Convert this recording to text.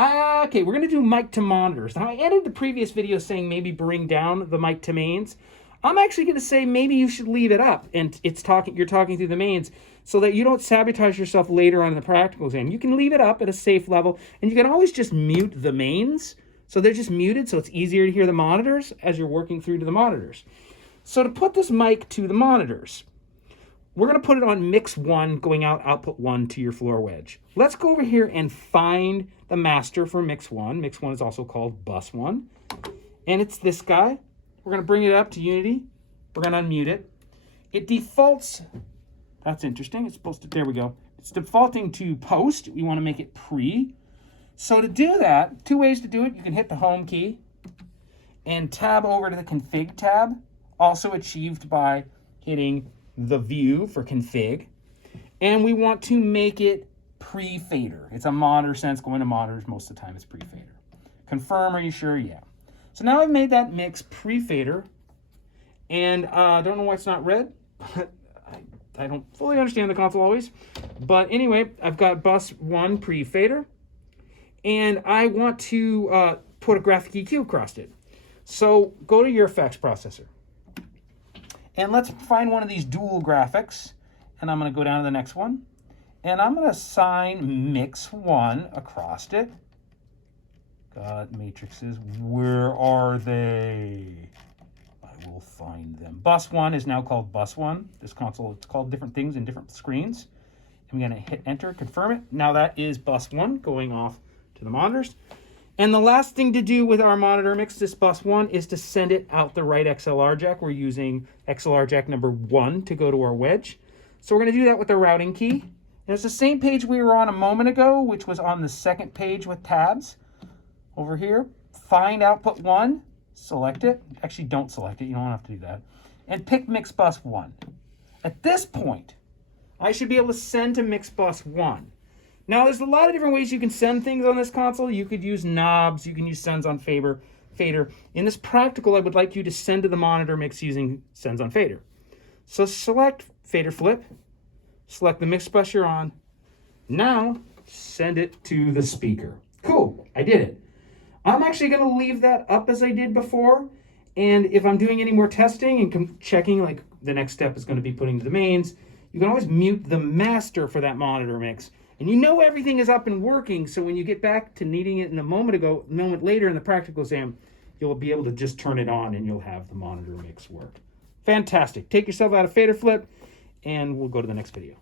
Okay, we're going to do mic to monitors. Now, I ended the previous video saying maybe bring down the mic to mains. I'm actually going to say maybe you should leave it up and you're talking through the mains so that you don't sabotage yourself later on in the practical exam. You can leave it up at a safe level, and you can always just mute the mains. So they're just muted, so it's easier to hear the monitors as you're working through to the monitors. So to put this mic to the monitors, we're going to put it on mix 1 going out output 1 to your floor wedge. Let's go over here and find the master for mix 1. Mix 1 is also called bus 1. And it's this guy. We're going to bring it up to Unity. We're going to unmute it. It defaults, that's interesting. It's supposed to, there we go. It's defaulting to post. We want to make it pre. So to do that, 2 ways to do it. You can hit the home key and tab over to the config tab, also achieved by hitting the view for config. And we want to make it pre-fader. It's a monitor sense going to monitors. Most of the time it's pre-fader. Confirm, are you sure? Yeah. So now I've made that mix pre-fader, and I don't know why it's not red. I don't fully understand the console always. But anyway, I've got bus 1 pre-fader, and I want to put a graphic EQ across it. So go to your effects processor. And let's find one of these dual graphics. And I'm going to go down to the next one. And I'm going to assign mix 1 across it. God, matrices, where are they? I will find them. Bus 1 is now called bus 1. This console, it's called different things in different screens. I'm going to hit enter, confirm it. Now that is bus 1 going off to the monitors. And the last thing to do with our monitor mix, this bus 1, is to send it out the right XLR jack. We're using XLR jack number 1 to go to our wedge. So we're going to do that with the routing key. And it's the same page we were on a moment ago, which was on the second page with tabs. Over here, find output 1, select it. Actually, don't select it. You don't have to do that. And pick mix bus 1. At this point, I should be able to send to mix bus 1. Now, there's a lot of different ways you can send things on this console. You could use knobs. You can use sends on fader. In this practical, I would like you to send to the monitor mix using sends on fader. So select fader flip. Select the mix bus you're on. Now, send it to the speaker. Cool, I did it. I'm actually going to leave that up as I did before. And if I'm doing any more testing and checking, like the next step is going to be putting to the mains, you can always mute the master for that monitor mix. And you know everything is up and working, so when you get back to needing it a moment later in the practical exam, you'll be able to just turn it on and you'll have the monitor mix work. Fantastic. Take yourself out of fader flip, and we'll go to the next video.